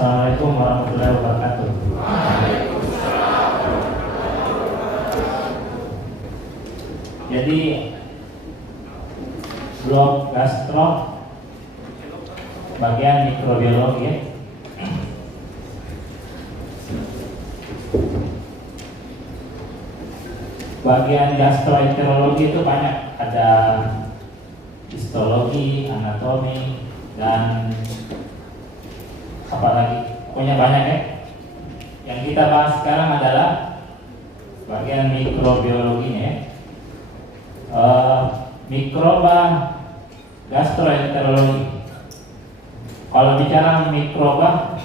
Assalamualaikum warahmatullahi wabarakatuh. Jadi blok gastro bagian mikrobiologi ya. Bagian gastroenterologi itu banyak, ada histologi, anatomi, dan apa lagi, pokoknya banyak ya. Yang kita bahas sekarang adalah bagian mikrobiologinya ya. Mikroba gastroenterologi. Kalau bicara mikroba,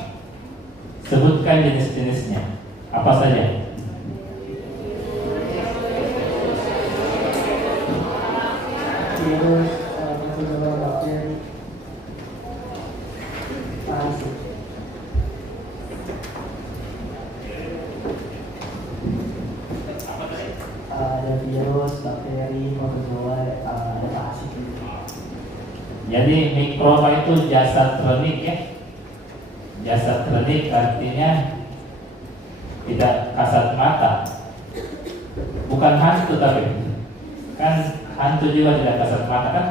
sebutkan jenis-jenisnya apa saja. Virus, bakteri, parasit. Ada virus, bakteri, protozoa, ada parasit. Jadi mikroba itu jasad klinik ya. Jasad klinik artinya tidak kasat mata, bukan hantu, tapi kan hantu juga tidak kasat mata kan.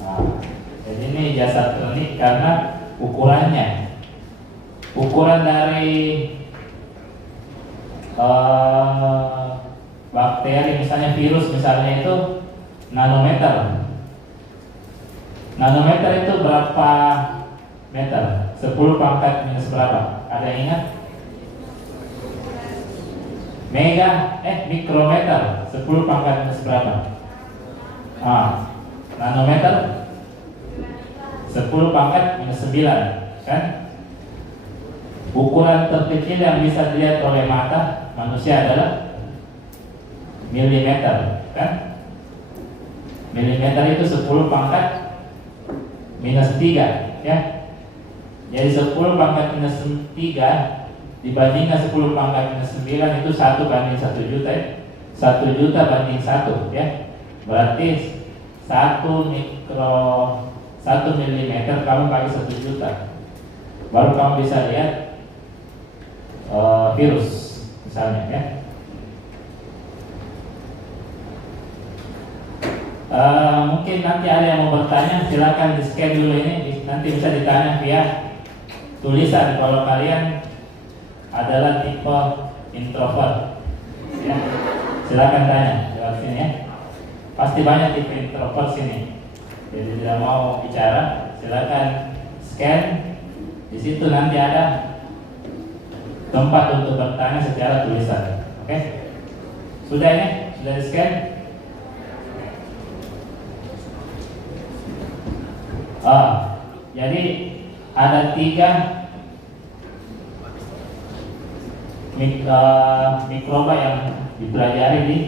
Nah, jadi ini jasad klinik karena ukurannya, ukuran dari bakteri misalnya virus misalnya itu nanometer. Nanometer itu berapa meter? 10 pangkat minus berapa? Ada yang ingat? Mikrometer 10 pangkat minus berapa? Nanometer 10 pangkat minus 9 kan? Ukuran terkecil yang bisa dilihat oleh mata manusia adalah milimeter kan? Milimeter itu 10 pangkat minus 3 ya. Jadi 10 pangkat minus 3 dibandingkan 10 pangkat minus 9 itu 1 banding 1 juta ya. 1 juta banding 1 ya. Berarti 1 milimeter kamu pakai 1 juta, baru kamu bisa lihat virus misalnya ya. Mungkin nanti ada yang mau bertanya, silakan di scan dulu ini, nanti bisa ditanya via tulisan kalau kalian adalah tipe introvert ya. Silakan tanya lewat sini ya. Pasti banyak tipe introvert sini, jadi tidak mau bicara, silakan scan. Di situ nanti ada tempat untuk bertanya secara tulisan. Oke? Sudah ya? Sudah di scan? Jadi ada 3 mikroba yang dipelajari di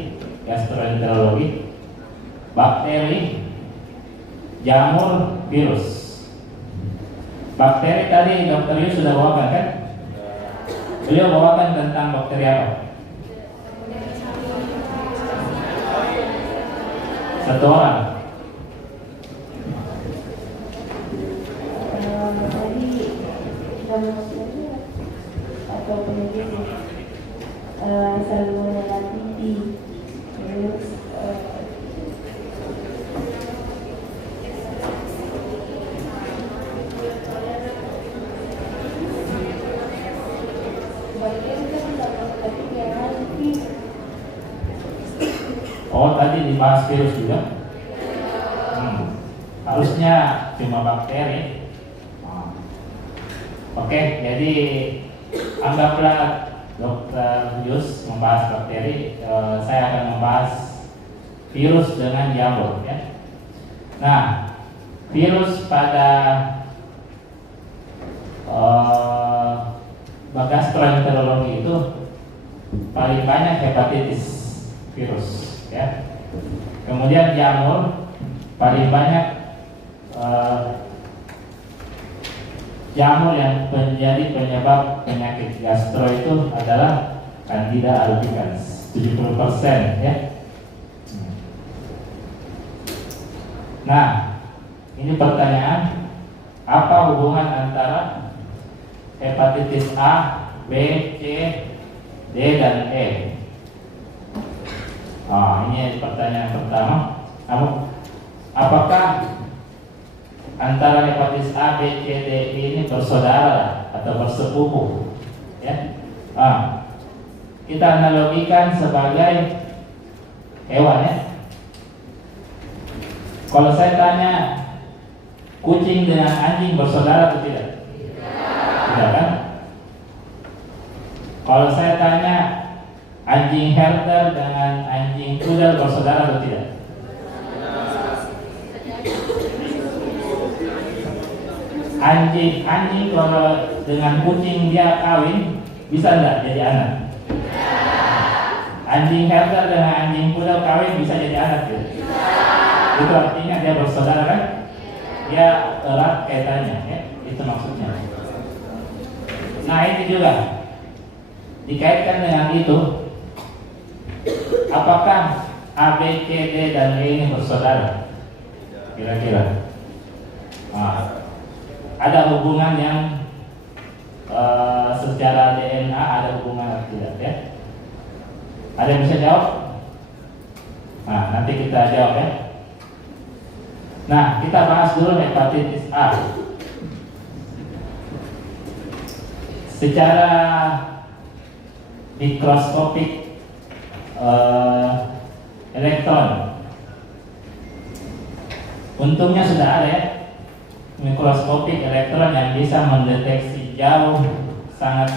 gastroenterologi: bakteri, jamur, virus. Bakteri tadi Dr. Yus sudah bawakan kan? Beliau bawakan tentang bakteri apa? Satu orang. Atau penyakit salmonella tipi, terus tadi dibahas virus juga. Harusnya cuma bakteri. Oke, jadi anggaplah Dr. Yus membahas bakteri, saya akan membahas virus dengan jamur ya. Nah, virus pada gastroenterologi itu paling banyak hepatitis virus ya. Kemudian jamur paling banyak jamur yang menjadi penyebab penyakit gastro itu adalah Candida albicans 70% ya. Nah, ini pertanyaan, apa hubungan antara hepatitis A, B, C, D, dan E. Ini pertanyaan pertama. Apakah antara hepatitis A, B, C, D, E ini bersaudara atau bersepupu? Ya. Kita analogikan sebagai hewan, ya. Kalau saya tanya, kucing dengan anjing bersaudara atau tidak? Tidak kan? Kalau saya tanya, anjing herder dengan anjing poodle bersaudara atau tidak? Anjing kalau dengan kucing dia kawin, bisa nggak jadi anak? Anjing herder dengan anjing poodle kawin bisa jadi anak, gitu? Itu artinya dia bersaudara, kan? Dia erat kaitannya, ya? Itu maksudnya. Nah, ini juga dikaitkan dengan itu. Apakah A, B, C, D, dan E ini bersaudara? Kira-kira ada hubungan yang secara DNA ada hubungan atau tidak, ya? Ada yang bisa jawab? Nah, nanti kita jawab, ya. Nah, kita bahas dulu hepatitis A. Secara mikroskopik elektron, untungnya sudah ada, ya, mikroskopik elektron yang bisa mendeteksi jauh, sangat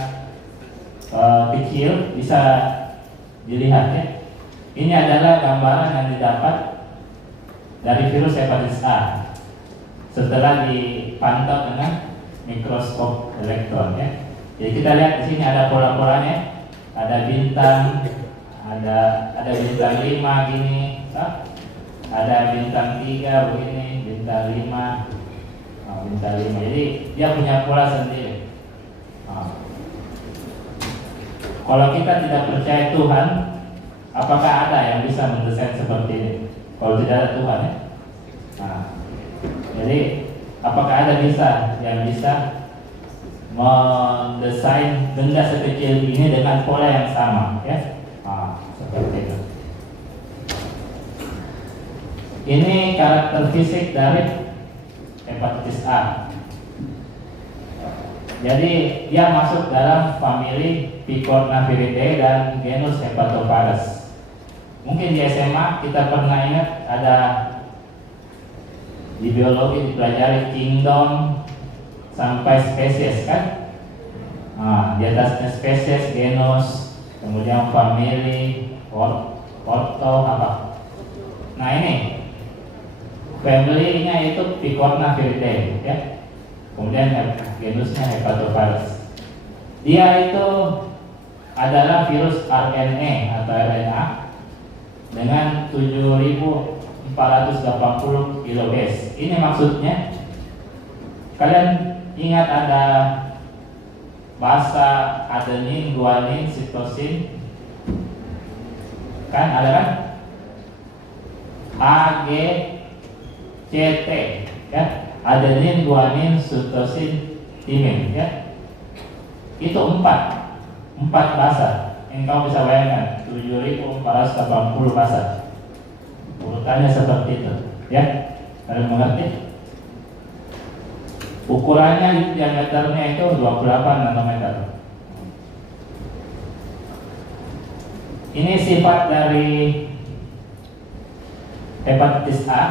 kecil, bisa dilihat, ya. Ini adalah gambaran yang didapat dari virus hepatitis A setelah dipantau dengan mikroskop elektron, ya. Jadi kita lihat di sini ada pola-polanya, ada bintang, ada bintang 5 gini, ada bintang 3 begini, bintang 5, bintang 5. Jadi dia punya pola sendiri. Kalau kita tidak percaya Tuhan, apakah ada yang bisa mendesain seperti ini? Kalau tidak ada Tuhan, ya. Jadi apakah ada yang bisa mendesain benda sekecil ini dengan pola yang sama, ya? Seperti itu. Ini karakter fisik dari hepatitis A. Jadi dia masuk dalam famili Picornaviridae dan genus Hepatovirus. Mungkin di SMA kita pernah ingat ada di biologi dipelajari kingdom sampai spesies, kan? Di atasnya spesies, genus, kemudian famili, ordo, apa? Nah, ini family-nya itu Picornaviridae, ya. Kemudian genusnya Hepatovirus. Dia itu adalah virus RNA atau RNA dengan 7.480 kilobase. Ini maksudnya, kalian ingat ada bahasa adenin, guanin, sitosin, kan? Ada, kan? A, G, C, T, ya. Adenin, guanin, sitosin, timin, ya. Itu empat bahasa yang kamu bisa bayangkan, 7.480 bahasa. Urutannya seperti itu, ya. Kalian mengerti? Ukurannya, diameternya itu 28 nanometer. Ini sifat dari hepatitis A.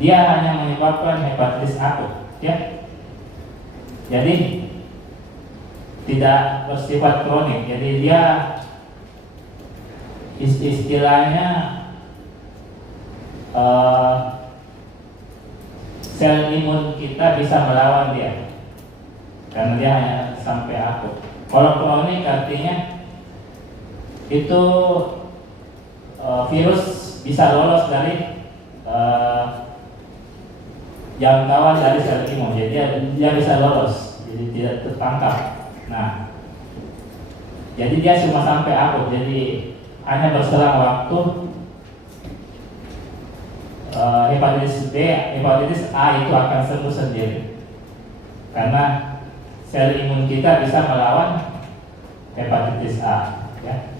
Dia hanya menyebabkan hepatitis akut, ya. Jadi tidak bersifat kronik. Jadi dia istilahnya sel imun kita bisa melawan dia karena dia hanya sampai akut. Kalau kronik artinya itu virus bisa lolos dari jangkauan dari sel imun, jadi dia bisa lolos, jadi tidak tertangkap. Nah, jadi dia cuma sampai akut, jadi hanya berselang waktu. Hepatitis B, hepatitis A itu akan sembuh sendiri karena sel imun kita bisa melawan hepatitis A, ya.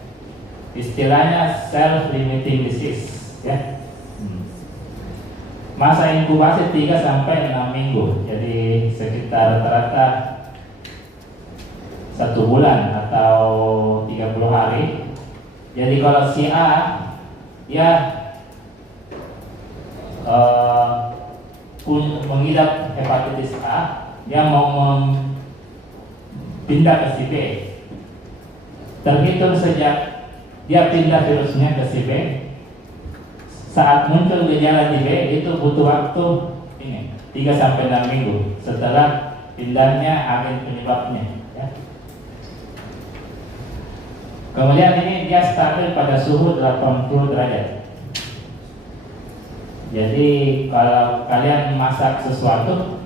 Istilahnya self limiting disease, ya. Masa inkubasi 3 sampai 6 minggu, jadi sekitar rata-rata 1 bulan atau 30 hari. Jadi kalau si A ya mengidap hepatitis A, dia mau pindah ke si B. Terhitung sejak dia pindah virusnya ke si B, saat muncul gejala di B itu butuh waktu ini 3 sampai 6 minggu setelah pindahnya agen penyebabnya, ya. Kemudian ini dia stabil pada suhu 80 derajat. Jadi kalau kalian masak sesuatu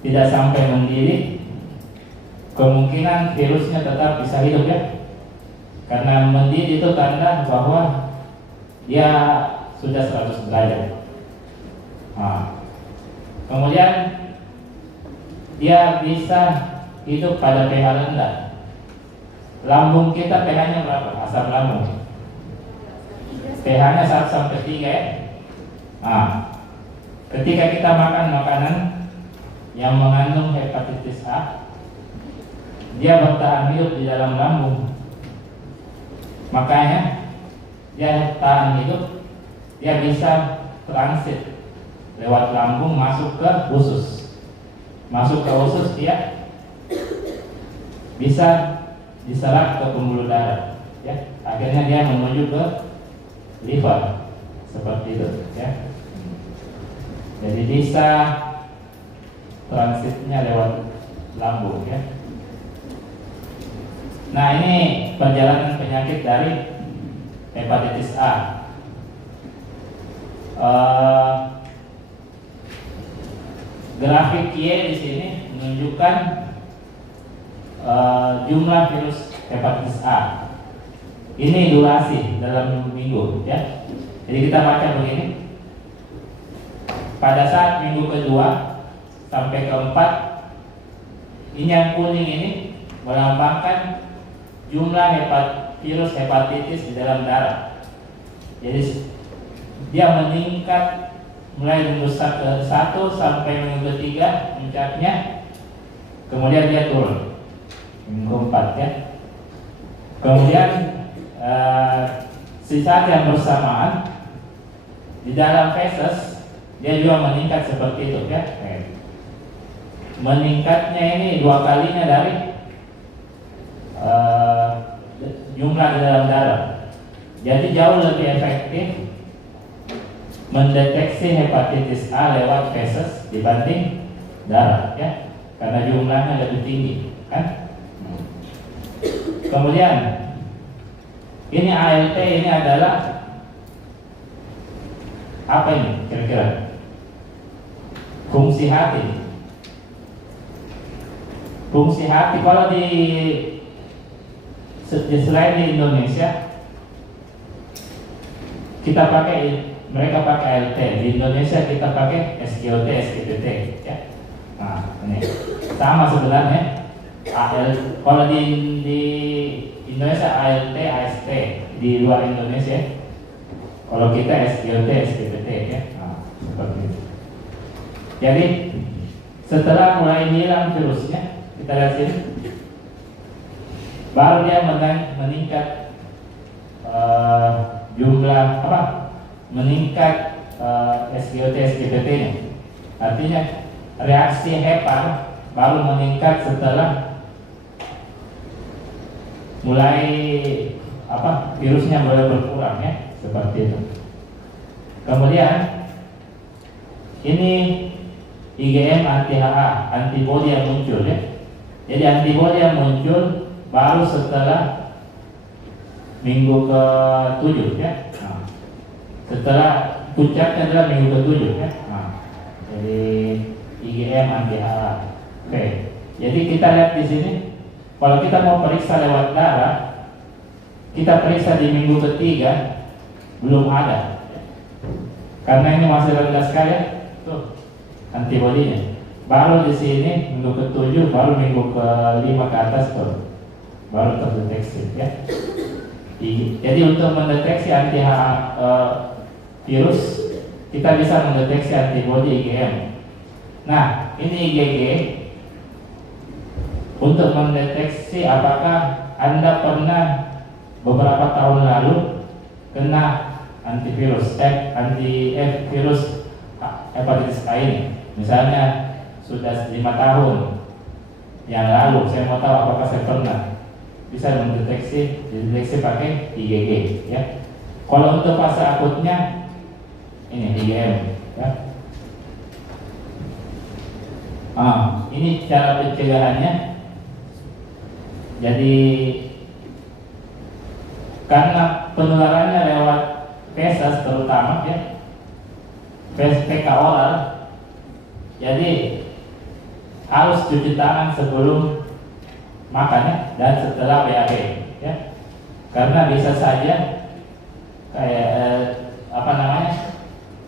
tidak sampai mendidih, kemungkinan virusnya tetap bisa hidup, ya. Karena mendidih itu tanda bahwa dia sudah 100 derajat. Nah, kemudian dia bisa hidup pada pH rendah. Lambung kita pH-nya berapa? Asam lambung pH-nya 1 sampai 3, ya. Nah, ketika kita makan makanan yang mengandung hepatitis A, dia bertahan hidup di dalam lambung. Makanya dia tahan hidup, dia bisa transit lewat lambung masuk ke usus. Masuk ke usus dia bisa diserap ke pembuluh darah, ya. Akhirnya dia menuju ke liver seperti itu, ya. Jadi bisa transitnya lewat lambung, ya. Nah, ini perjalanan penyakit dari hepatitis A. Grafik Y di sini menunjukkan jumlah virus hepatitis A. Ini durasi dalam minggu, ya. Jadi kita baca begini. Pada saat minggu kedua sampai keempat, ini yang kuning ini melambangkan jumlah virus hepatitis di dalam darah. Jadi dia meningkat mulai minggu 1 sampai minggu 3 puncaknya, kemudian dia turun minggu 4, ya. Kemudian di saat yang bersamaan di dalam feses dia juga meningkat seperti itu, ya. Meningkatnya ini 2 kalinya dari jumlah di dalam darah. Jadi jauh lebih efektif mendeteksi hepatitis A lewat feses dibanding darah, ya, karena jumlahnya lebih tinggi, kan? Kemudian ini ALT ini adalah apa ini kira-kira? Fungsi hati. Fungsi hati kalau di selain di Indonesia kita mereka pakai ALT, di Indonesia kita pakai SGOT, SGPT, ya. Nah, ini sama sebenarnya. Kalau di Indonesia ALT, AST, di luar Indonesia kalau kita SGOT, SGPT, ya. Nah, seperti itu. Jadi setelah mulai hilang virusnya, kita lihat sini, baru dia meningkat jumlah meningkat SGOT, SGPT-nya. Artinya reaksi hepar baru meningkat setelah mulai virusnya mulai berkurang, ya, seperti itu. Kemudian ini IgM anti-HA, antibodi yang muncul, ya. Jadi antibodi yang muncul baru setelah minggu ke-7, ya. Nah, setelah puncaknya adalah minggu ke-7, ya. Nah, jadi IgM anti-HA. Oke. Jadi kita lihat di sini, kalau kita mau periksa lewat darah, kita periksa di minggu ke-3 belum ada, karena ini masih rendah sekali, ya. Tuh antibodinya baru di sini minggu ke-7, baru minggu ke-5 ke atas baru terdeteksi ya. Jadi untuk mendeteksi virus kita bisa mendeteksi antibodi IgM. Nah, ini IgG untuk mendeteksi apakah Anda pernah beberapa tahun lalu kena virus hepatitis A ini. Misalnya sudah 5 tahun yang lalu, saya mau tahu apakah saya pernah, bisa dideteksi pakai IgG ya. Kalau untuk fase akutnya ini IgM ya. Ini cara pencegahannya. Jadi karena penularannya lewat feses terutama ya, PK oral, jadi harus cuci tangan sebelum makan ya, dan setelah BAB ya. Karena bisa saja kayak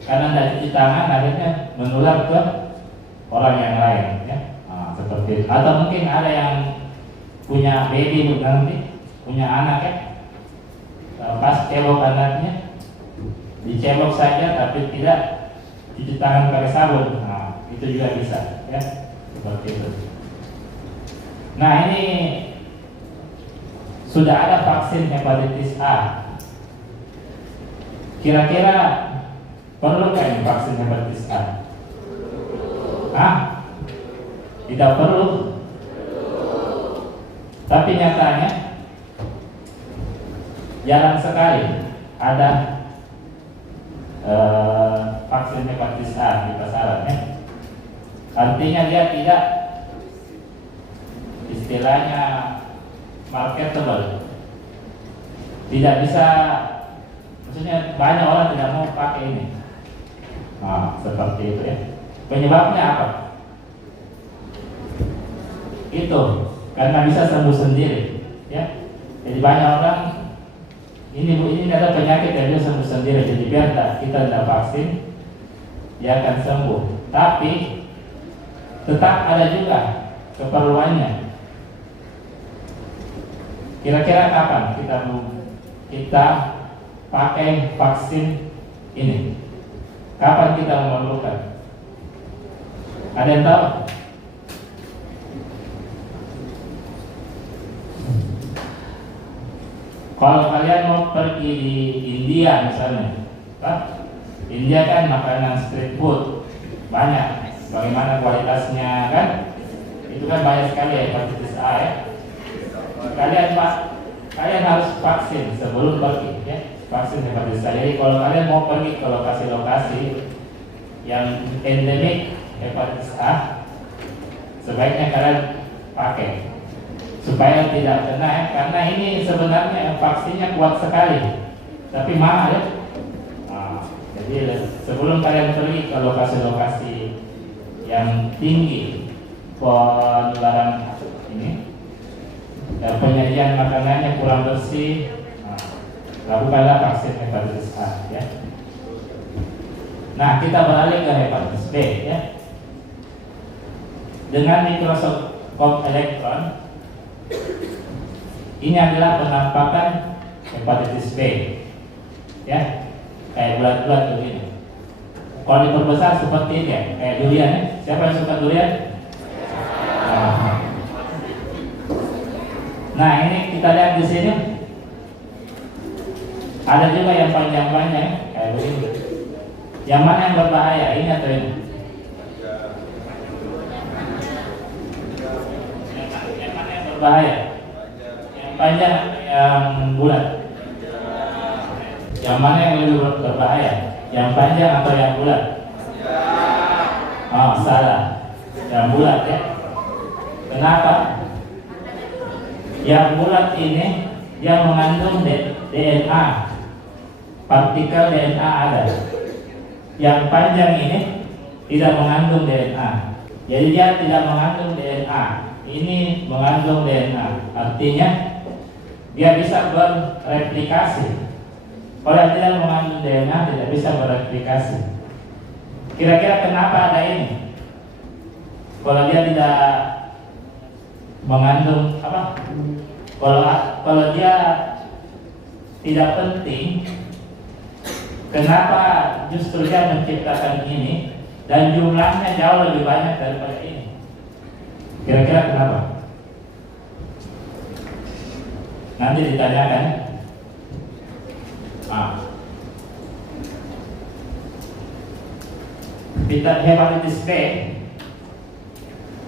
karena tidak cuci tangan akhirnya menular ke orang yang lain ya. Seperti itu. Atau mungkin ada yang punya baby nanti, punya anak ya, pas cebok anaknya dicebok saja tapi tidak cuci tangan pakai sabun, itu juga bisa ya, seperti itu. Nah, ini sudah ada vaksin hepatitis A. Kira-kira perlu kan vaksin hepatitis A? Tidak perlu. Tapi nyatanya jarang sekali ada vaksin hepatitis A di pasaran ya. Artinya dia tidak, istilahnya marketable, tidak bisa, maksudnya banyak orang tidak mau pakai ini. Seperti itu ya. Penyebabnya apa? Itu karena bisa sembuh sendiri ya. Jadi banyak orang ini ada penyakit yang bisa sembuh sendiri, jadi biar kita tidak vaksin dia akan sembuh. Tapi tetap ada juga keperluannya. Kira-kira kapan kita pakai vaksin ini? Kapan kita memerlukan? Ada yang tahu? Kalau kalian mau pergi di India misalnya, India kan makanan street food banyak. Bagaimana kualitasnya kan? Itu kan banyak sekali hepatitis A ya. Kalian harus vaksin sebelum pergi ya. Vaksin hepatitis A. Jadi kalau kalian mau pergi ke lokasi-lokasi yang endemik hepatitis A, sebaiknya kalian pakai supaya tidak kena ya. Karena ini sebenarnya vaksinnya kuat sekali, tapi mahal ya. Jadi sebelum kalian pergi ke lokasi-lokasi yang tinggi penularan ini, penyajian makanannya kurang bersih, lakukanlah vaksin hepatitis A ya. Nah, kita beralih ke hepatitis B ya. Dengan mikroskop elektron, ini adalah penampakan hepatitis B ya, kayak bulat-bulat begini. Kalau diperbesar seperti ini ya, kayak durian ya. Siapa yang suka durian? Nah, ini kita lihat di sini. Ada juga yang panjang-panjang kayak begini. Yang mana yang berbahaya, ini atau ini? Yang mana yang berbahaya? Yang panjang atau yang bulat? Yang mana yang lebih berbahaya? Yang panjang atau yang bulat? Salah. Yang bulat ya. Kenapa? Yang bulat ini yang mengandung DNA, partikel DNA ada. Yang panjang ini tidak mengandung DNA. Jadi dia tidak mengandung DNA. Ini mengandung DNA. Artinya dia bisa bereplikasi. Kalau yang tidak mengandung DNA tidak bisa bereplikasi. Kira-kira kenapa ada ini? Kalau dia tidak mengandung apa? Kalau dia tidak penting, kenapa justru dia menciptakan ini dan jumlahnya jauh lebih banyak daripada ini? Kira-kira kenapa? Nanti ditanyakan. Hepatitis B,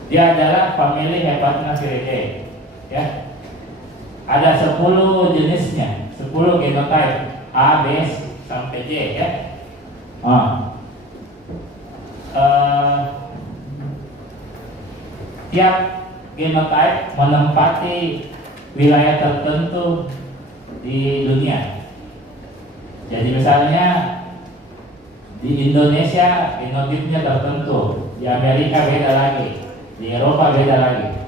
dia adalah famili Hepatinavirinae, ya. Ada 10 jenisnya, 10 genotype A, B sampai J, ya. Tiap genotype menempati wilayah tertentu di dunia. Jadi misalnya di Indonesia genotipnya tertentu, di Amerika beda lagi, di Eropa beda lagi.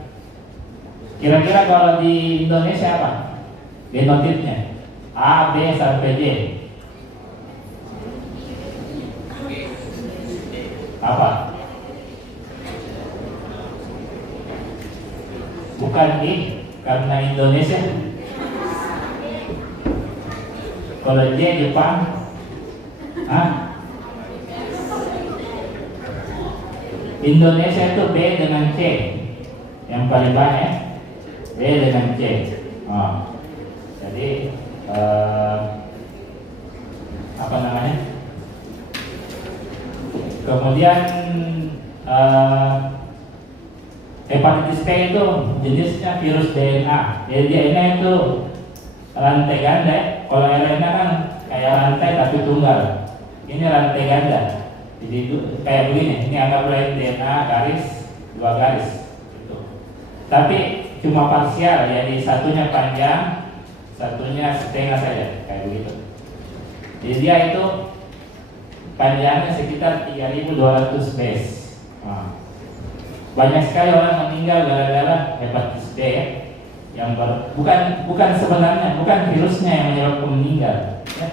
Kira-kira kalau di Indonesia apa genotipnya? A, B sampai J. Apa? Bukan I, karena Indonesia. Kalau J Jepang, Indonesia itu B dengan C, yang paling banyak B dengan C. Jadi apa namanya? Kemudian hepatitis B itu jenisnya virus DNA. Jadi DNA itu rantai ganda. Kalau RNA kan kayak rantai tapi tunggal. Ini rantai ganda. Jadi kayak begini. Ini anggaplah DNA garis, 2 garis. Gitu. Tapi cuma parsial. Jadi satunya panjang, satunya setengah saja. Kayak begitu. Jadi dia itu panjangnya sekitar 3.200 base. Banyak sekali orang meninggal gara-gara hepatitis B, ya. Yang bukan sebenarnya, bukan virusnya yang menyebabkan meninggal, ya.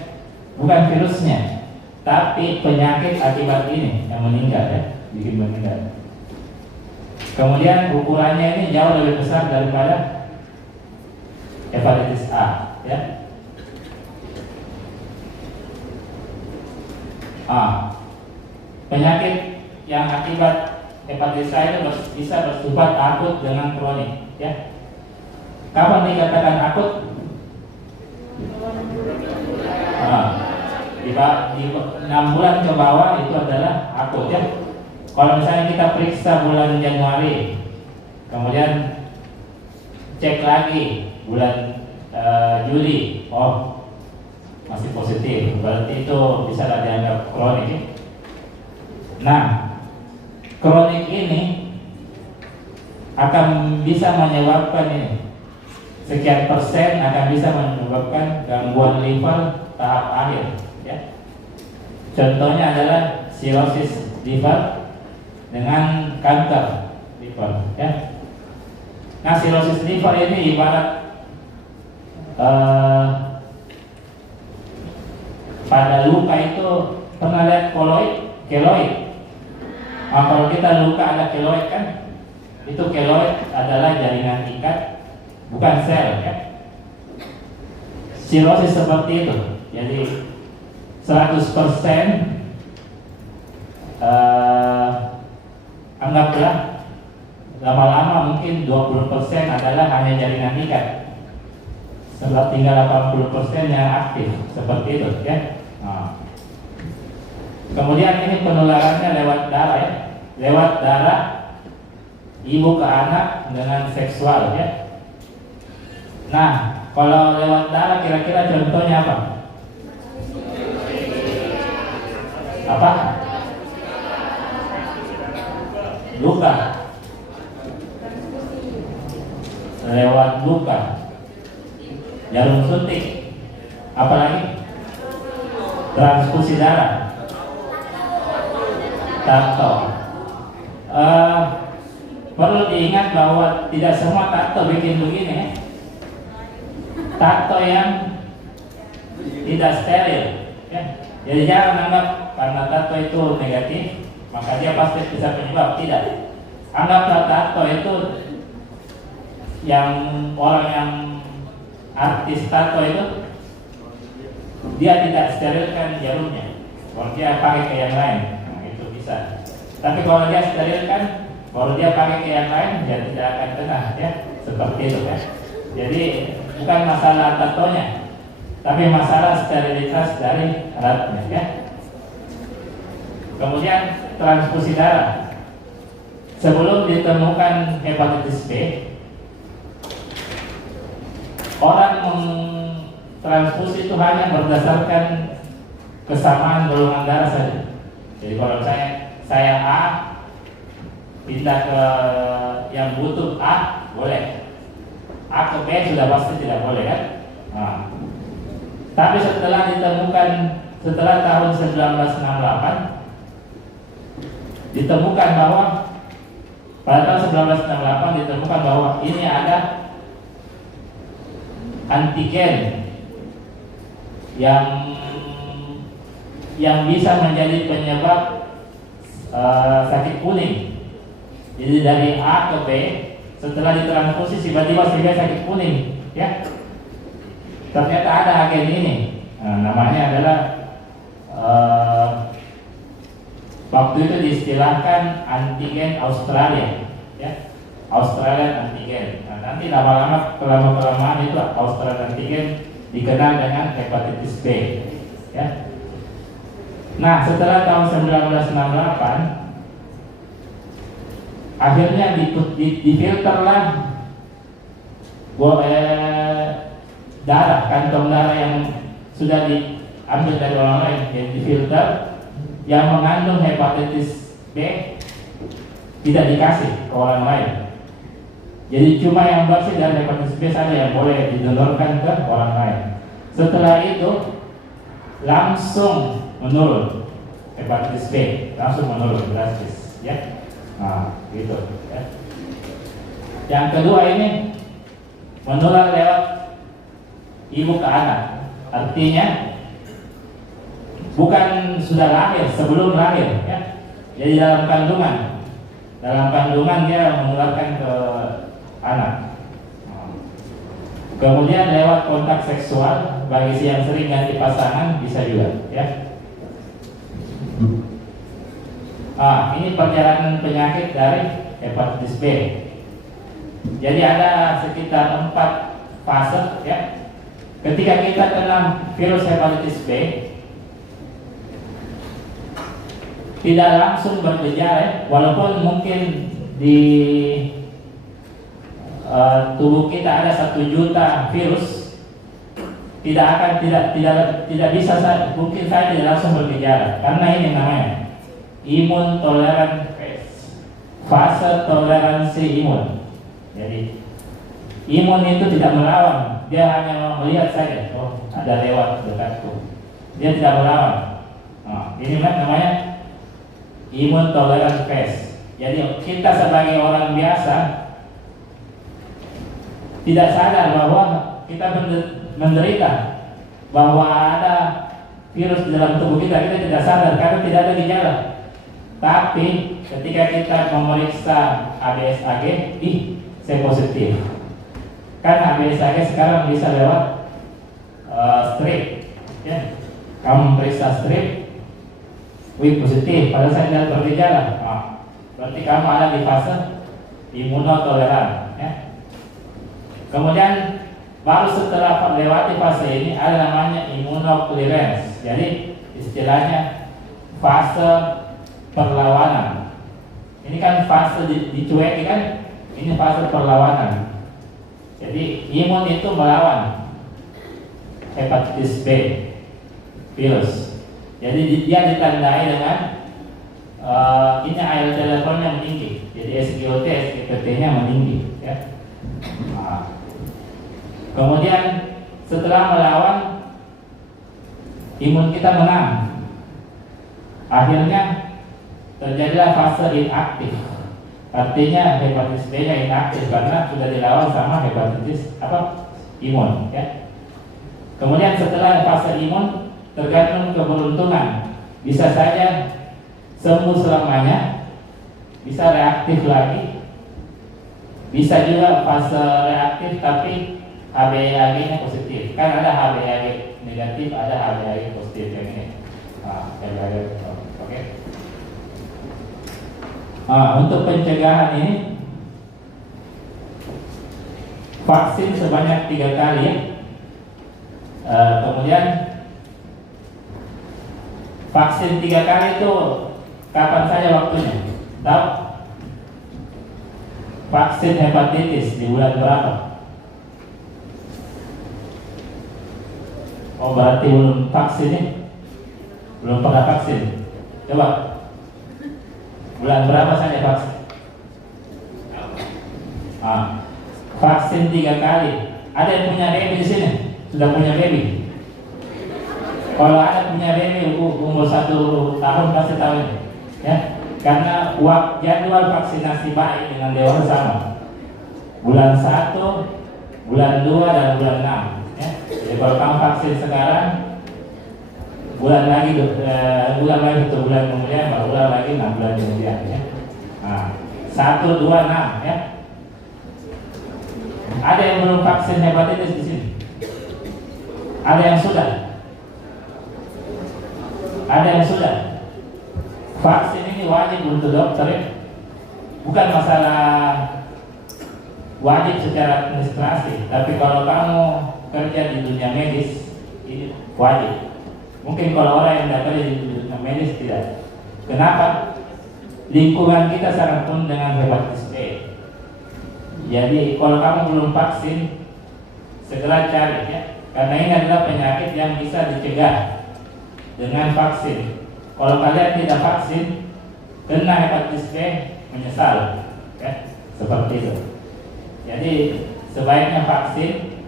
Bukan virusnya, tapi penyakit akibat ini yang meninggal, ya, bikin meninggal. Kemudian ukurannya ini jauh lebih besar daripada hepatitis A, ya. Penyakit yang akibat hepatitis A itu bisa bersifat akut dengan kronik, ya. Kapan dikatakan akut? Di 6 bulan ke bawah itu adalah akut, ya. Kalau misalnya kita periksa bulan Januari, kemudian cek lagi bulan Juli, masih positif, berarti itu bisa dianggap kronik, ya. Nah, kronik ini akan bisa menyebabkan ini, sekian persen akan bisa menyebabkan gangguan liver tahap akhir, ya. Contohnya adalah sirosis liver dengan kanker liver, ya. Nah, sirosis liver ini ibarat pada luka itu, pernah lihat keloid? Kalau kita luka ada keloid, kan? Itu keloid adalah jaringan ikat, bukan sel, ya. Sirosis seperti itu. Jadi 100% anggaplah lama-lama mungkin 20% adalah hanya jaringan ikat. Sebab tinggal 80% yang aktif, seperti itu, ya. Kemudian ini penularannya lewat darah, ya. Lewat darah ibu ke anak dengan seksual, ya. Nah, kalau lewat darah kira-kira contohnya apa? Apa? Luka. Lewat luka. Jarum suntik. Apalagi? Transfusi darah. Tato. Perlu diingat bahwa tidak semua tato bikin begini. Tato yang tidak steril, ya. Jadi jangan anggap karena tato itu negatif maka dia pasti bisa penyebab. Tidak. Anggaplah tato itu yang orang yang artis tato itu dia tidak sterilkan jarumnya, kalau dia pakai ke yang lain, nah, itu bisa. Tapi kalau dia sterilkan, baru dia pakai ke yang lain, dia tidak akan kena, ya, seperti itu ya. Jadi bukan masalah tatonya, tapi masalah sterilitas dari alatnya, ya. Kemudian transfusi darah. Sebelum ditemukan hepatitis B, orang transfusi itu hanya berdasarkan kesamaan golongan darah saja. Jadi kalau saya A pindah ke yang butuh A boleh, A ke B sudah pasti tidak boleh kan? Nah. Tapi setelah tahun 1968 ditemukan bahwa pada tahun 1968 ditemukan bahwa ini ada antigen yang bisa menjadi penyebab sakit kuning. Jadi dari A ke B setelah ditransfusi tiba-tiba si B sakit kuning, ya. Ternyata ada agen ini, namanya adalah waktu itu diistilahkan antigen Australia, ya, Australian antigen. Nah, nanti lama-lama kelamaan itu Australian antigen dikenal dengan hepatitis B, ya. Nah, setelah tahun 1968 akhirnya difilterlah darah, kantong darah yang sudah diambil dari orang lain, yang difilter, yang mengandung hepatitis B tidak dikasih ke orang lain. Jadi cuma yang bersih dari hepatitis B saja yang boleh didonorkan ke orang lain. Setelah itu langsung menurun hepatitis B, langsung menurun drastis, ya. Nah, gitu, ya. Yang kedua ini menular lewat ibu ke anak, artinya bukan sudah lahir, sebelum lahir, ya. Jadi dalam kandungan dia menularkan ke anak. Kemudian lewat kontak seksual, bagi si yang sering ganti pasangan bisa juga, ya. Ini perjalanan penyakit dari hepatitis B. Jadi ada sekitar 4 fase, ya. Ketika kita kena virus hepatitis B, tidak langsung bergejala, walaupun mungkin di tubuh kita ada 1 juta virus, tidak bisa mungkin saya tidak langsung bergejala, karena ini namanya imun toleran fase toleransi imun. Jadi imun itu tidak melawan, dia hanya melihat saja, oh ada lewat dekatku, dia tidak melawan. Ini namanya imun toleran phase. Jadi kita sebagai orang biasa tidak sadar bahwa kita menderita, bahwa ada virus di dalam tubuh kita tidak sadar karena tidak ada gejala. Tapi ketika kita memeriksa ABSAG, saya positif. Kan ABSAG sekarang bisa lewat strip, ya. Kamu periksa strip, positif, padahal saya tidak bergejala. Berarti kamu ada di fase imunotoleran, ya. Kemudian baru setelah melewati fase ini ada namanya immunoclearance. Jadi istilahnya fase perlawanan. Ini kan fase dicueki kan, ini fase perlawanan. Jadi imun itu melawan hepatitis B virus. Jadi dia ditandai dengan ini air teleponnya meninggi. Jadi SGOT, SGPT-nya meninggi, ya. Kemudian setelah melawan, imun kita menang. Akhirnya terjadilah fase inaktif. Artinya hepatitis B-nya inaktif karena sudah dilawan sama hepatitis imun, ya. Kemudian setelah fase imun, tergantung keberuntungan, bisa saja sembuh selamanya, bisa reaktif lagi, bisa juga fase reaktif tapi HbAg-nya positif. Kan ada HbAg negatif, ada HbAg positif yang ini. Oke. Untuk pencegahan ini vaksin sebanyak 3 kali ya. Kemudian vaksin 3 kali itu kapan saja waktunya? Tahu? Vaksin hepatitis di bulan berapa? Oh berarti belum vaksin ya? Belum pernah vaksin. Coba bulan berapa saja vaksin? Vaksin 3 kali. Ada yang punya baby di sini? Sudah punya baby? Kalau ada punya baby umur 1 tahun pasti tahu ini, ya. Karena jadwal vaksinasi bayi dengan dewasa sama. Bulan 1, bulan 2 dan bulan 6. Ya. Jadi kalau kamu vaksin sekarang, bulan lagi itu bulan kemudian, baru bulan lagi 6 bulan kemudian. Ya. 1, 2, 6. Ya. Ada yang belum vaksin hepatitis di sini? Ada yang sudah? Ada yang sudah? Vaksin ini wajib untuk dokter ya. Bukan masalah wajib secara administrasi, tapi kalau kamu kerja di dunia medis ini wajib. Mungkin kalau orang yang tidak kerja di dunia medis tidak. Kenapa? Lingkungan kita sangat penuh dengan hepatitis B. Jadi kalau kamu belum vaksin, segera cari ya. Karena ini adalah penyakit yang bisa dicegah dengan vaksin. Kalau kalian tidak vaksin, kena hepatitis B, menyesal, ya, seperti itu. Jadi sebaiknya vaksin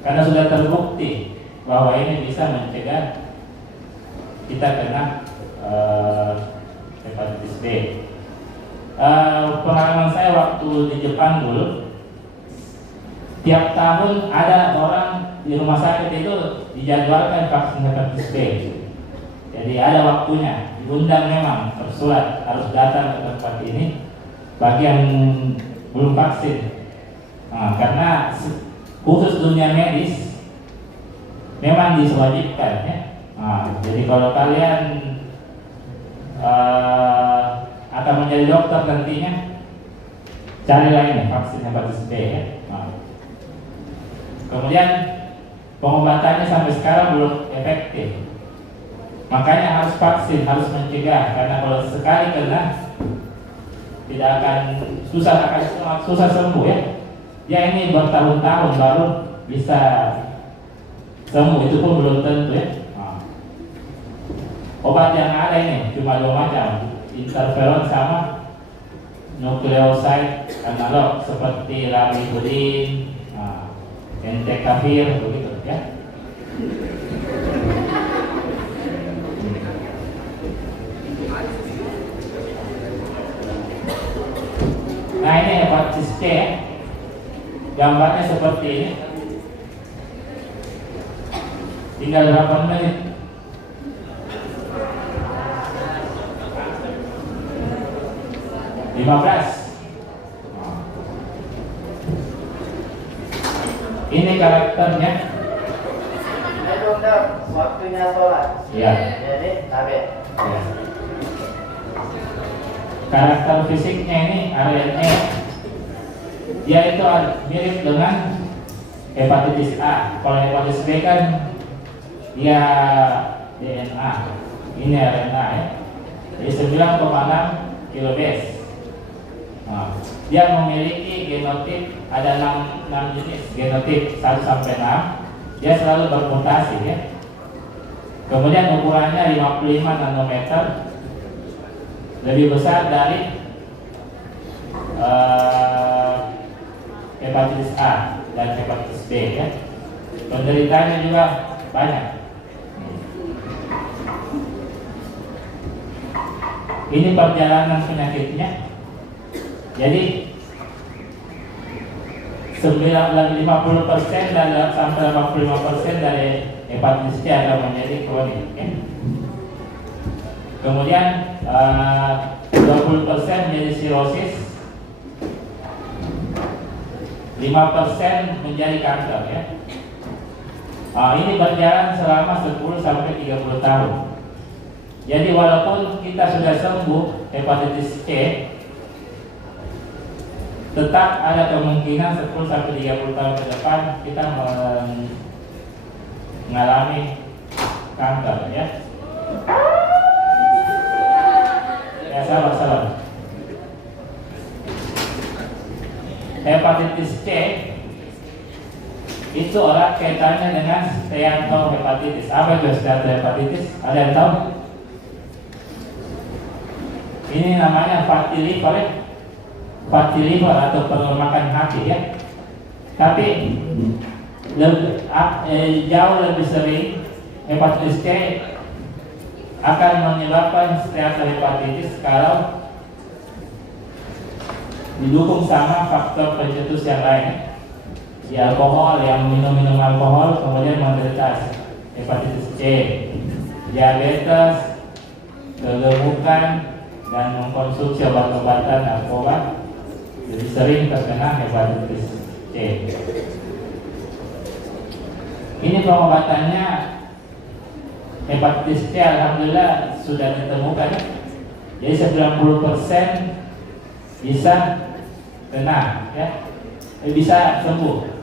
karena sudah terbukti bahwa ini bisa mencegah kita kena hepatitis B. Pengalaman saya waktu di Jepang dulu, tiap tahun ada orang di rumah sakit itu dijadwalkan vaksin hepatitis B. Jadi ada waktunya, diundang memang, tersurat harus datang ke tempat ini bagi yang belum vaksin. Karena khusus dunia medis memang diwajibkan ya. Jadi kalau kalian akan menjadi dokter nantinya, carilah ini vaksin hepatitis B ya. Kemudian pengobatannya sampai sekarang belum efektif. Makanya harus vaksin, harus mencegah. Karena kalau sekali kena tidak akan susah sembuh ya. Ya ini bertahun-tahun baru bisa sembuh, itu pun belum tentu ya. Obat yang ada ini cuma 2 macam, interferon sama nukleoside analog seperti lamivudin, entecavir begitu ya. Nah ini hepatitis C ya. Gambarnya seperti ini. Tinggal berapa menit? 15. Ini karakternya. Ini dokter, waktunya sholat. Ya. Jadi, tabe. Ya. Karakter fisiknya ini RNA. Dia itu mirip dengan hepatitis A. Kalau hepatitis B kan dia DNA. Ini RNA ya. Jadi 9,6 kilobase. Dia memiliki genotip, ada 6 jenis genotip 1 sampai 6. Dia selalu bermutasi ya. Kemudian ukurannya 55 nanometer, lebih besar dari hepatitis A dan hepatitis B ya. Penderitanya juga banyak. Ini perjalanan penyakitnya. Jadi 50% dan sampai 85% dari hepatitis C akan menjadi kronik ya. Kemudian 20% menjadi sirosis, 5% menjadi kanker ya. Ini berjalan selama 10 sampai 30 tahun. Jadi walaupun kita sudah sembuh hepatitis C, tetap ada kemungkinan 10 sampai 30 tahun ke depan kita mengalami kanker ya. Ya sabar. Hepatitis C itu erat kaitannya dengan steatohepatitis. Apa itu steatohepatitis? Ada yang tahu? Ini namanya fatty liver ya. Fatty liver atau pelemakan hati ya. Tapi jauh lebih sering hepatitis C akan menyebabkan steatohepatitis kalau didukung sama faktor pencetus yang lain. Di alkohol, yang minum alkohol kemudian menderita hepatitis C, diabetes, kegemukan, dan mengkonsumsi obat-obatan narkoba jadi sering terkena hepatitis C. Ini pengobatannya hepatitis C alhamdulillah sudah ditemukan. Jadi 90% bisa kena ya, bisa sembuh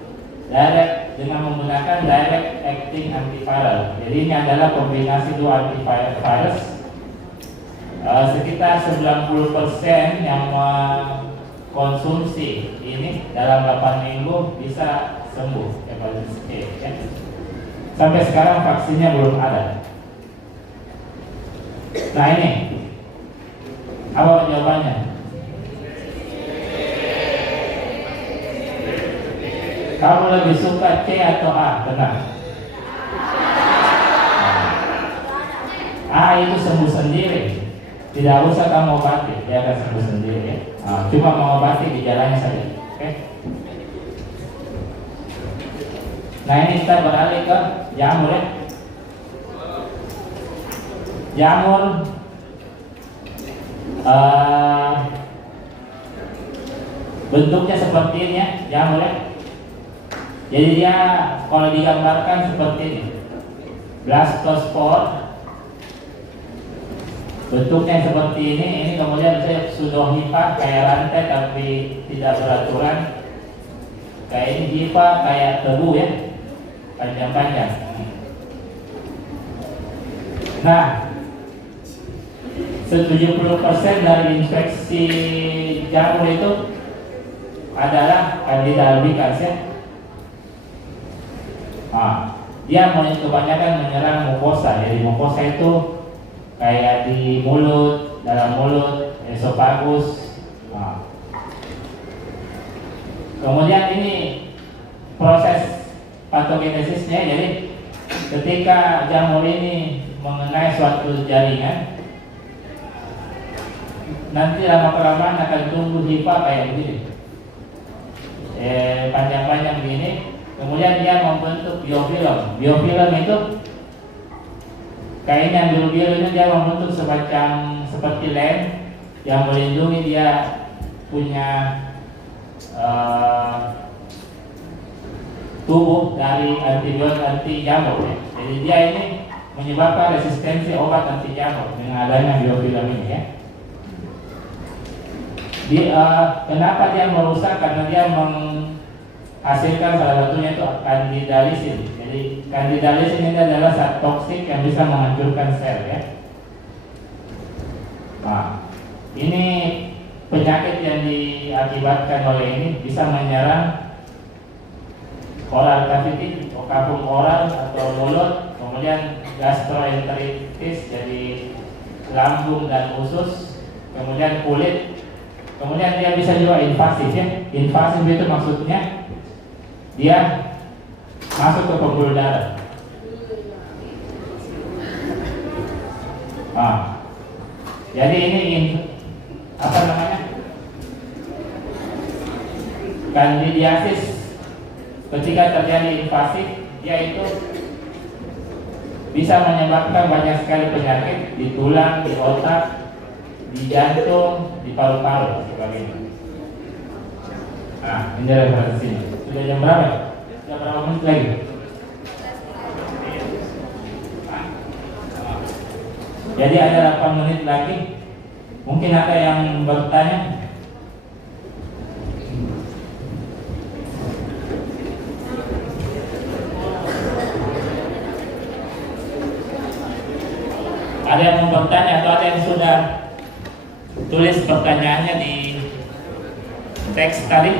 dengan menggunakan direct acting antiviral. Jadi ini adalah kombinasi dua antivirus. Sekitar 90% yang mengkonsumsi ini dalam 8 minggu bisa sembuh hepatitis C ya. Sampai sekarang vaksinnya belum ada. Nah ini apa jawabannya? Kamu lebih suka C atau A? Benar. A itu sembuh sendiri, tidak usah kamu obati, dia akan sembuh sendiri ya. Cuma mengobati gejalanya saja. Oke. Nah ini kita beralih ke jamur ya. Jamur bentuknya seperti ini ya, jamur ya. Jadi dia kalau digambarkan seperti ini, blastospore, bentuknya seperti ini kemudian saya pseudohifa kayak rantai tapi tidak beraturan, kayak ini hifa kayak tebu ya, panjang-panjang. Nah, 70% dari infeksi jamur itu adalah Candida albicans ya. Dia kebanyakan menyerang mukosa. Jadi mukosa itu kayak di mulut, dalam mulut, esofagus. Kemudian ini proses patogenesisnya. Jadi ketika jamur ini mengenai suatu jaringan, nanti lama-kelamaan akan tumbuh hifa kayak begini, panjang-panjang begini. Kemudian dia membentuk biofilm. Biofilm itu kainnya biru-biru ini dia membentuk semacam seperti lem yang melindungi dia punya tubuh dari antibiotik anti jamur ya. Jadi dia ini menyebabkan resistensi obat anti jamur dengan adanya biofilm ini ya. Kenapa dia merusak? Karena dia menghasilkan salah satunya itu candidalisin. Jadi candidalisin ini adalah zat toksik yang bisa menghancurkan sel ya. Ini penyakit yang diakibatkan oleh ini bisa menyerang oral cavity, kapung oral atau mulut, kemudian gastroenteritis jadi lambung dan usus, kemudian kulit. Kemudian dia bisa juga invasif ya. Invasif itu maksudnya dia masuk ke pembuluh darah. Jadi ini apa namanya? Candidiasis. Ketika terjadi invasif, dia itu bisa menyebabkan banyak sekali penyakit di tulang, di otak, di jantung, di paru-paru sebagainya. Nah, ini referensinya. Sudah jam berapa? Sudah berapa menit lagi? Jadi ada 8 menit lagi. Mungkin ada yang bertanya. Ada yang mau bertanya atau ada yang sudah tulis pertanyaannya di teks tadi?